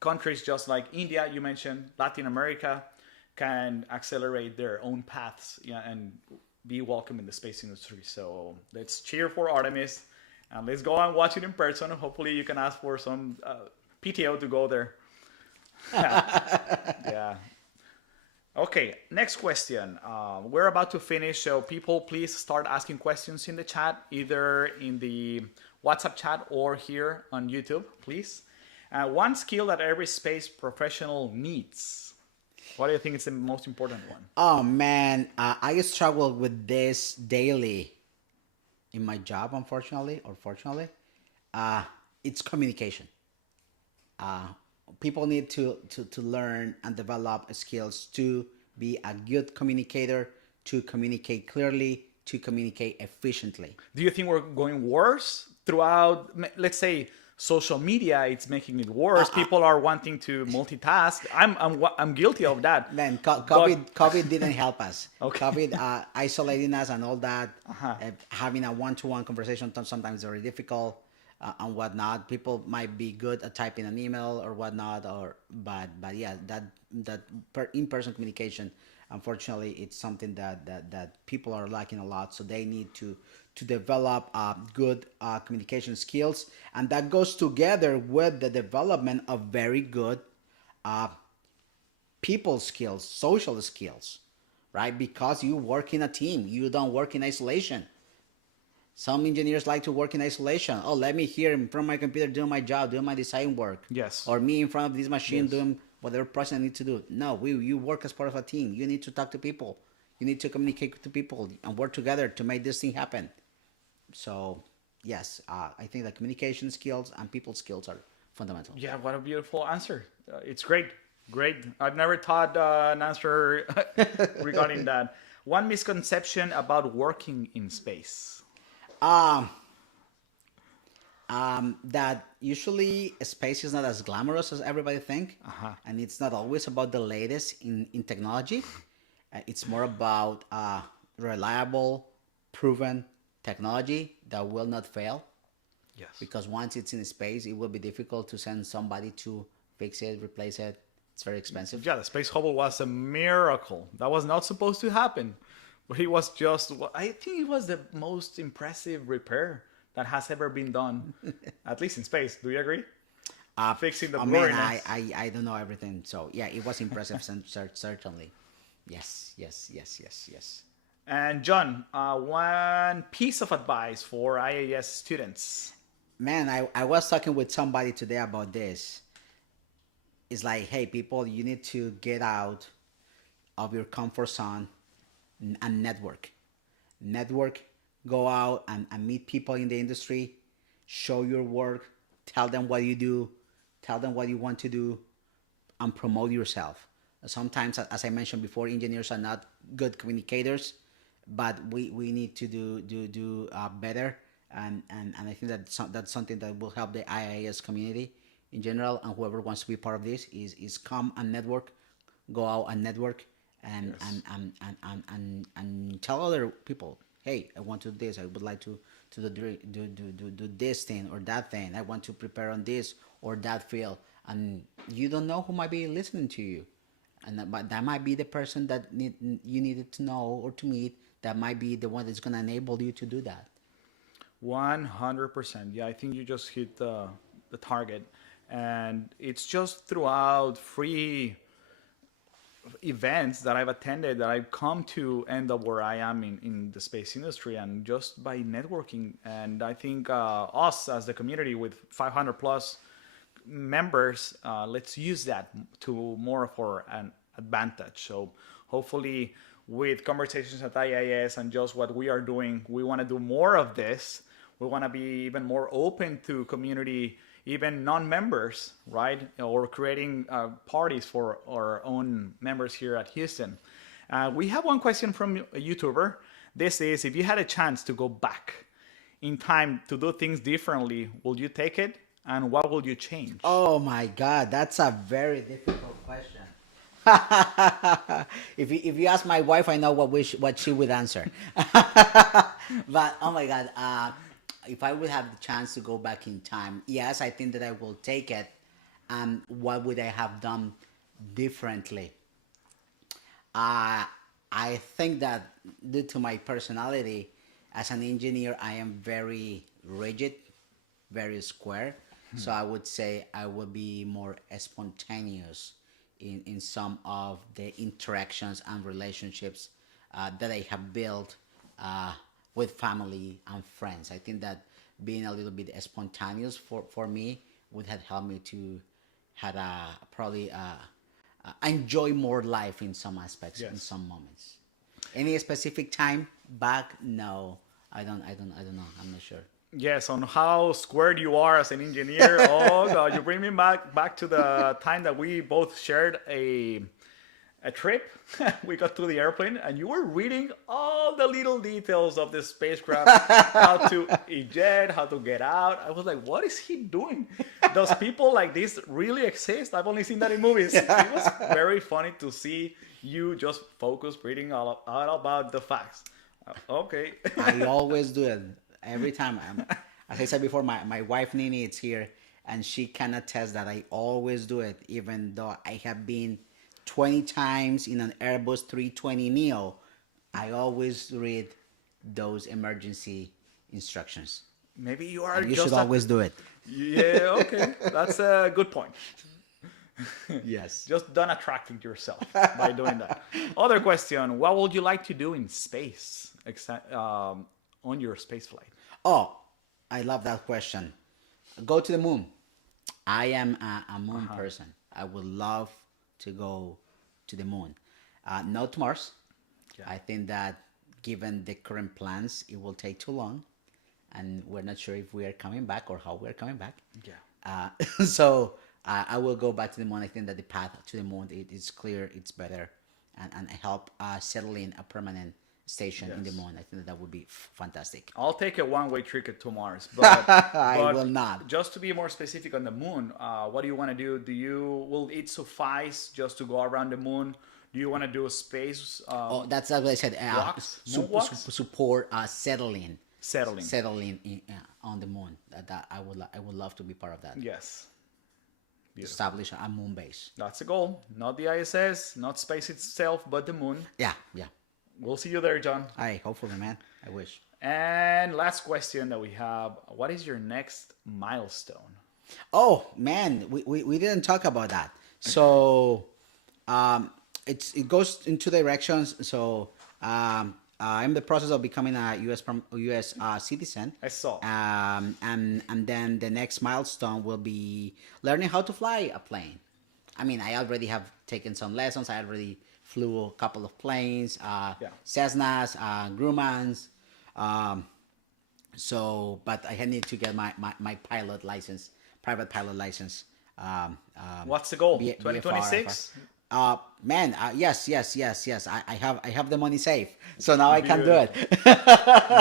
countries just like India, you mentioned, Latin America, can accelerate their own paths, yeah, and be welcome in the space industry. So let's cheer for Artemis, and let's go and watch it in person. Hopefully, you can ask for some PTO to go there. Yeah. Okay, next question. We're about to finish, so people please start asking questions in the chat, either in the WhatsApp chat or here on YouTube, please. One skill that every space professional needs. What do you think is the most important one? Oh man, I struggle with this daily in my job, unfortunately or fortunately. It's communication. uh, People need to learn and develop skills to be a good communicator, to communicate clearly, to communicate efficiently. Do you think we're going worse throughout, let's say, social media? It's making it worse. People are wanting to multitask. I'm guilty of that. Man, But COVID didn't help us. Okay. COVID isolating us and all that. Having a one-to-one conversation sometimes very difficult, and whatnot. People might be good at typing an email or whatnot, or but yeah, in-person communication, unfortunately, it's something that people are lacking a lot. So they need to develop good communication skills, and that goes together with the development of very good uh, people skills, social skills, right? Because you work in a team, you don't work in isolation. Some engineers like to work in isolation. Oh, let me here in front of my computer doing my job, doing my design work. Yes. Or me in front of this machine Yes. doing whatever process I need to do. No, you work as part of a team. You need to talk to people. You need to communicate to people and work together to make this thing happen. So, yes, I think that communication skills and people skills are fundamental. Yeah, what a beautiful answer. It's great. Great. I've never thought an answer regarding that. One misconception about working in space. Um, that usually space is not as glamorous as everybody think, and it's not always about the latest in technology. It's more about reliable, proven technology that will not fail. Yes. Because once it's in space, it will be difficult to send somebody to fix it, replace it. It's very expensive. Yeah, the space shuttle was a miracle. That was not supposed to happen. But it was just, I think it was the most impressive repair that has ever been done, at least in space. Do you agree? Fixing the Oh man, blurriness. I don't know everything. So yeah, it was impressive, certainly. Yes, yes, yes, yes, yes. And John, one piece of advice for IIAS students. Man, I was talking with somebody today about this. It's like, hey, people, you need to get out of your comfort zone and network. Network, go out and meet people in the industry, show your work, tell them what you do, tell them what you want to do, and promote yourself. Sometimes, as I mentioned before, engineers are not good communicators, but we need to do better. And I think that's something that will help the IIS community in general, and whoever wants to be part of this is come and network, go out and network, and Yes. and tell other people, hey, I want to do this. I would like to do this thing or that thing. I want to prepare on this or that field, and you don't know who might be listening to you, and that might be the person that you needed to know or to meet. That might be the one that's going to enable you to do that. 100%. Yeah, I think you just hit the target. And it's just throughout free events that I've attended that I've come to end up where I am in the space industry, and just by networking. And I think us as the community with 500 plus members, let's use that to more for an advantage. So hopefully with conversations at IIAS and just what we are doing, we want to do more of this. We want to be even more open to community, even non-members, right? Or creating parties for our own members here at Houston. We have one question from a YouTuber. This is, if you had a chance to go back in time to do things differently, will you take it? And what will you change? Oh my God, that's a very difficult question. If you ask my wife, I know what she would answer. But oh my God, if I would have the chance to go back in time, yes, I think that I will take it. And what would I have done differently? I think that due to my personality as an engineer, I am very rigid, very square. So I would say I would be more spontaneous in some of the interactions and relationships that I have built with family and friends. I think that being a little bit spontaneous for me would have helped me to had probably enjoy more life in some aspects, in Yes. some moments. Any specific time back? No, I don't know. I'm not sure. Yes, on how squared you are as an engineer. Oh God, you bring me back to the time that we both shared a trip. We got to the airplane, and you were reading all the little details of the spacecraft, how to eject, how to get out. I was like, what is he doing? Does people like this really exist? I've only seen that in movies. It was very funny to see you just focus reading all about the facts. Okay. I always do it every time. As I said before, my wife Nini is here, and she can attest that I always do it, even though I have been 20 times in an Airbus 320 Neo. I always read those emergency instructions. Maybe you are And you just should always do it. Yeah, okay. That's a good point. Yes. Just don't attracting yourself by doing that. Other question: what would you like to do in space, on your space flight? Oh, I love that question. Go to the moon. I am a moon person. I would love to go to the moon. Not to Mars. Yeah. I think that given the current plans, it will take too long, and we're not sure if we are coming back or how we're coming back. Yeah. So I will go back to the moon. I think that the path to the moon is clear, it's better, and help settle in a permanent station in the Yes. moon. I think that would be fantastic. I'll take a one-way ticket to Mars, but, I but will not. just to be more specific on the moon, what do you want to do? Will it suffice just to go around the moon? Do you want to do a space Oh, that's what I said. walks? Moon walks? Support settling, Settling. settling on the moon. That I would love to be part of that. Yes. Beautiful. Establish a moon base. That's the goal. Not the ISS, not space itself, but the moon. Yeah, yeah. We'll see you there, John. Hey, hopefully, man. I wish. And last question that we have: what is your next milestone? Oh man, we didn't talk about that. So it goes in two directions. So I'm in the process of becoming a US citizen. I saw. And then the next milestone will be learning how to fly a plane. I mean, I already have taken some lessons. I already flew a couple of planes, Cessnas, Grumman's. So, but I need to get my pilot license, private pilot license. What's the goal? VFR. 2026? Man, yes. I have the money saved, so now I can do it.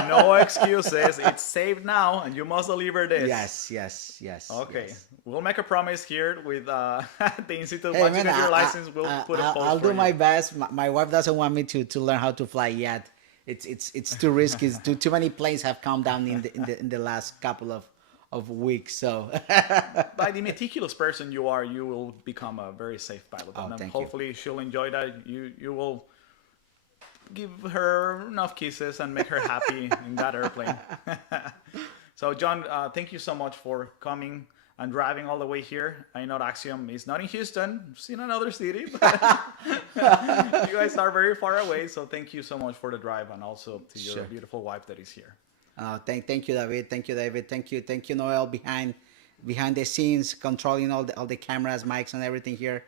No excuses. It's saved now, and you must deliver this. Yes. Okay, yes. we'll make a promise here with the institute. Hey, Once you man, get your license, we'll put a post I'll for do my you. best. My wife doesn't want me to learn how to fly yet. It's too risky. Too many planes have come down in the last couple of weeks. So By the meticulous person you are, you will become a very safe pilot. Oh, And then thank you. hopefully she'll enjoy that. You will give her enough kisses and make her happy in that airplane. So John, thank you so much for coming. and driving all the way here. I know Axiom is not in Houston, it's in another city, but you guys are very far away. So thank you so much for the drive, and also to your Sure. beautiful wife that is here. Thank you, David. Thank you, David. Thank you, Noel, behind the scenes, controlling all the cameras, mics, and everything here.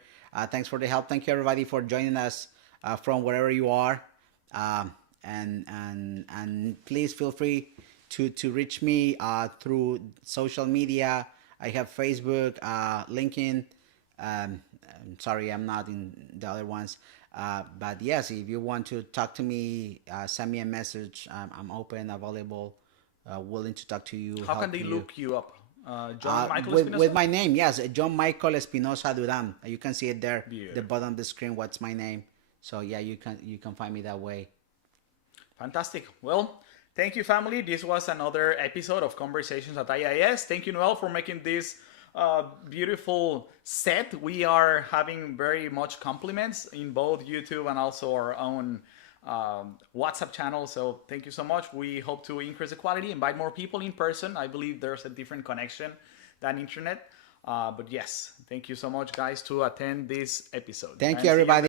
Thanks for the help. Thank you, everybody, for joining us from wherever you are. And please feel free to reach me through social media. I have Facebook, LinkedIn. I'm sorry, I'm not in the other ones. But yes, if you want to talk to me, send me a message. I'm open, available, willing to talk to you. How can help they you. look you up? John Michael with Espinosa? my name, yes, John Michael Espinosa Duran. You can see it there, the Beautiful. bottom of the screen. What's my name? So yeah, you can find me that way. Fantastic. Well, thank you, family. This was another episode of Conversations at IIAS. Thank you, Noel, for making this beautiful set. We are having very much compliments in both YouTube and also our own WhatsApp channel. So thank you so much. We hope to increase the quality, invite more people in person. I believe there's a different connection than internet. But yes, thank you so much, guys, to attend this episode. Thank And you, see everybody.